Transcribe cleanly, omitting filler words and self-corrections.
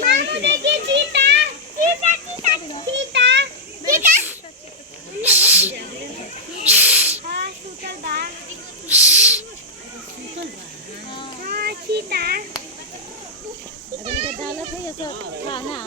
मामू देखिए चीता चीता चीता चीता चीता हाँ सूतल बा हाँ चीता अगर इनका डालत है ये सब खाना